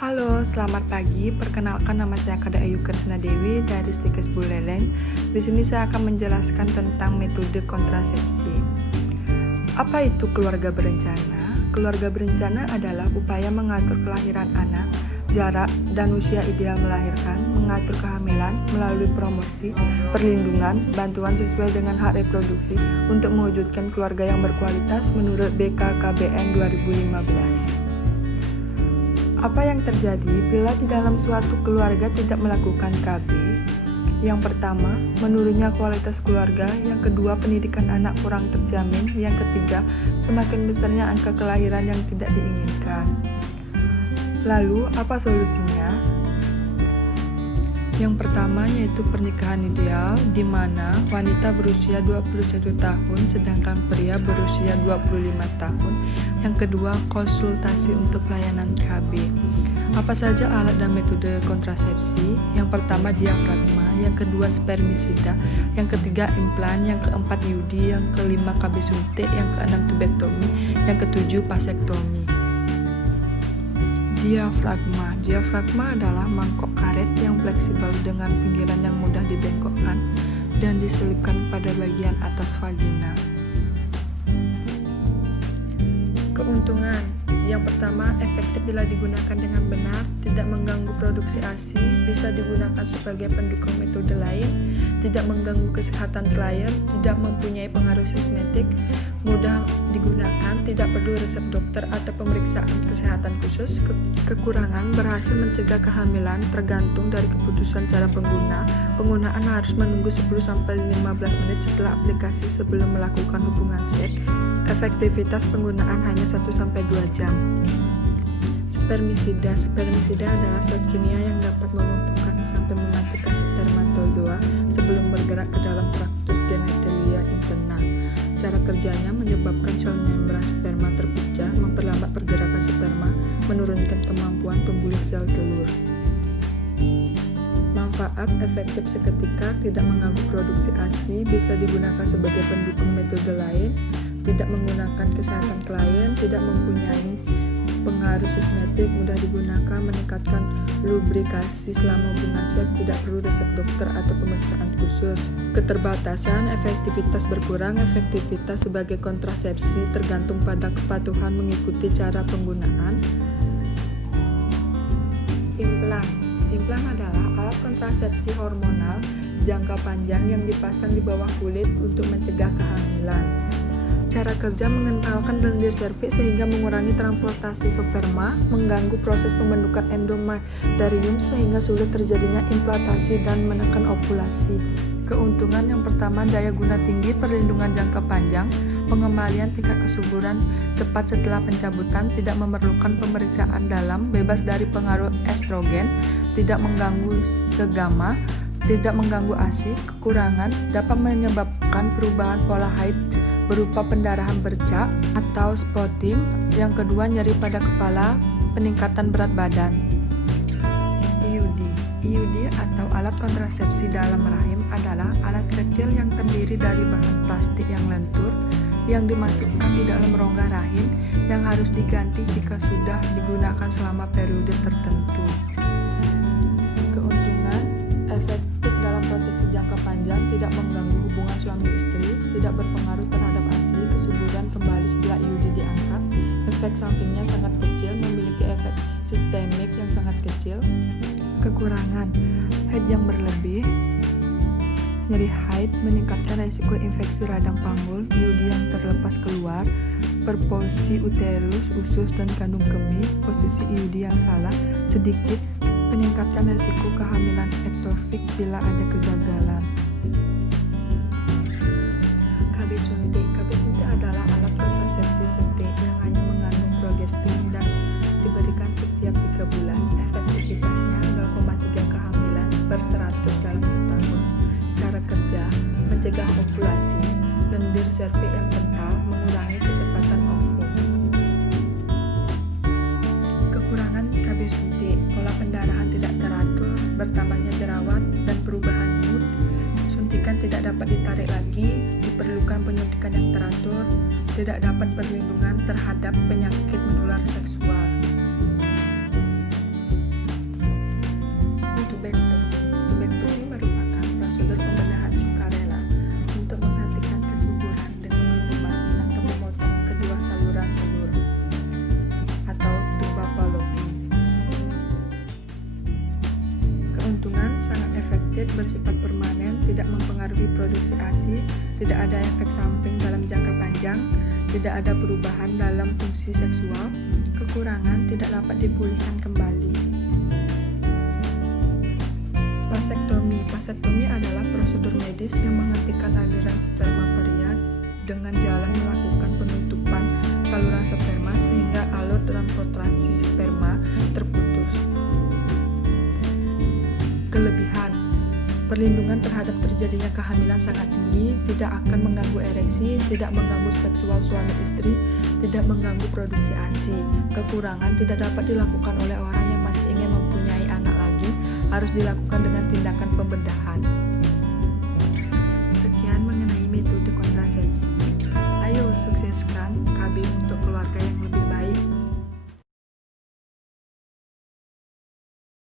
Halo, selamat pagi. Perkenalkan nama saya Kada Ayu Kresna Dewi dari Stikes Buleleng. Di sini saya akan menjelaskan tentang metode kontrasepsi. Apa itu keluarga berencana? Keluarga berencana adalah upaya mengatur kelahiran anak, jarak dan usia ideal melahirkan, mengatur kehamilan melalui promosi, perlindungan, bantuan sesuai dengan hak reproduksi untuk mewujudkan keluarga yang berkualitas menurut BKKBN 2015. Apa yang terjadi bila di dalam suatu keluarga tidak melakukan KB? Yang pertama, menurunnya kualitas keluarga. Yang kedua, pendidikan anak kurang terjamin. Yang ketiga, semakin besarnya angka kelahiran yang tidak diinginkan. Lalu, apa solusinya? Yang pertama yaitu pernikahan ideal, di mana wanita berusia 21 tahun sedangkan pria berusia 25 tahun. Yang kedua, konsultasi untuk layanan KB. Apa saja alat dan metode kontrasepsi? Yang pertama diafragma, yang kedua spermisida, yang ketiga implan, yang keempat IUD, yang kelima KB suntik, yang keenam tubektomi, yang ketujuh vasektomi. Diafragma adalah mangkok karet yang fleksibel dengan pinggiran yang mudah dibengkokkan dan diselipkan pada bagian atas vagina. Keuntungan: yang pertama, efektif bila digunakan dengan benar, tidak mengganggu produksi ASI, bisa digunakan sebagai pendukung metode lain, tidak mengganggu kesehatan klien, tidak mempunyai pengaruh kosmetik, mudah digunakan, tidak perlu resep dokter atau pemeriksaan kesehatan khusus. Kekurangan: berhasil mencegah kehamilan tergantung dari keputusan cara pengguna. Penggunaan harus menunggu 10-15 menit setelah aplikasi sebelum melakukan hubungan seks. Efektivitas penggunaan hanya 1-2 jam. Spermisida adalah zat kimia yang dapat melumpuhkan sampai mematikan spermatozoa sebelum bergerak ke dalam traktus genitalia interna. Cara kerjanya menyebabkan sel membran sperma terpecah, memperlambat pergerakan sperma, menurunkan kemampuan pembuluh sel telur. Manfaat: efektif seketika, tidak mengganggu produksi ASI, bisa digunakan sebagai pendukung metode lain, tidak menggunakan kesehatan klien, tidak mempunyai pengaruh kosmetik, mudah digunakan, meningkatkan lubrikasi selama hubungan seks, tidak perlu resep dokter atau pemeriksaan khusus. Keterbatasan: efektivitas berkurang. Efektivitas sebagai kontrasepsi tergantung pada kepatuhan mengikuti cara penggunaan. Implan adalah alat kontrasepsi hormonal jangka panjang yang dipasang di bawah kulit untuk mencegah kehamilan. Cara kerja: mengentalkan lendir serviks sehingga mengurangi transportasi sperma, mengganggu proses pembentukan endometrium sehingga sulit terjadinya implantasi dan menekan ovulasi. Keuntungan: yang pertama, daya guna tinggi, perlindungan jangka panjang, pengembalian tingkat kesuburan cepat setelah pencabutan, tidak memerlukan pemeriksaan dalam, bebas dari pengaruh estrogen, tidak mengganggu segama, tidak mengganggu ASI. Kekurangan: dapat menyebabkan perubahan pola haid berupa pendarahan bercak atau spotting. Yang kedua, nyeri pada kepala, peningkatan berat badan. IUD atau alat kontrasepsi dalam rahim adalah alat kecil yang terdiri dari bahan plastik yang lentur yang dimasukkan di dalam rongga rahim yang harus diganti jika sudah digunakan selama periode tertentu. Keuntungan: efektif dalam proteksi jangka panjang, tidak mengganggu hubungan suami istri, tidak berpengaruh terhadap ASI, kesuburan kembali setelah IUD diangkat. Efek sampingnya sangat kecil, memiliki efek sistemik yang sangat kecil. Kekurangan: haid yang berlebih, nyeri haid, meningkatkan risiko infeksi radang panggul, IUD yang terlepas keluar, perfosi uterus, usus dan kandung kemih, posisi IUD yang salah, sedikit, meningkatkan risiko kehamilan ektopik bila ada kegagalan. KB suntik adalah alat kontrasepsi suntik yang hanya mengandung progestin dan diberikan setiap 3 bulan. Efektivitasnya 0,3 kehamilan per 100 dalam setahun. Cara kerja: mencegah ovulasi, lendir serviks yang kental, mengurangi kecepatan ovum. Kekurangan KB suntik: pola pendarahan tidak teratur, bertambahnya jerawat dan perubahan mood. Suntikan tidak dapat ditarik lagi, diperlukan penyuntikan yang teratur, tidak dapat perlindungan terhadap penyakit menular seksual. bersifat permanen, tidak mempengaruhi produksi ASI, tidak ada efek samping dalam jangka panjang, tidak ada perubahan dalam fungsi seksual, kekurangan tidak dapat dipulihkan kembali. Vasektomi. Vasektomi adalah prosedur medis yang menghentikan aliran sperma pria dengan jalan melakukan penutupan saluran sperma sehingga alur transportasi sperma terputus. Kelebihan: perlindungan terhadap terjadinya kehamilan sangat tinggi, tidak akan mengganggu ereksi, tidak mengganggu seksual suami istri, tidak mengganggu produksi ASI. Kekurangan: tidak dapat dilakukan oleh orang yang masih ingin mempunyai anak lagi, harus dilakukan dengan tindakan pembedahan.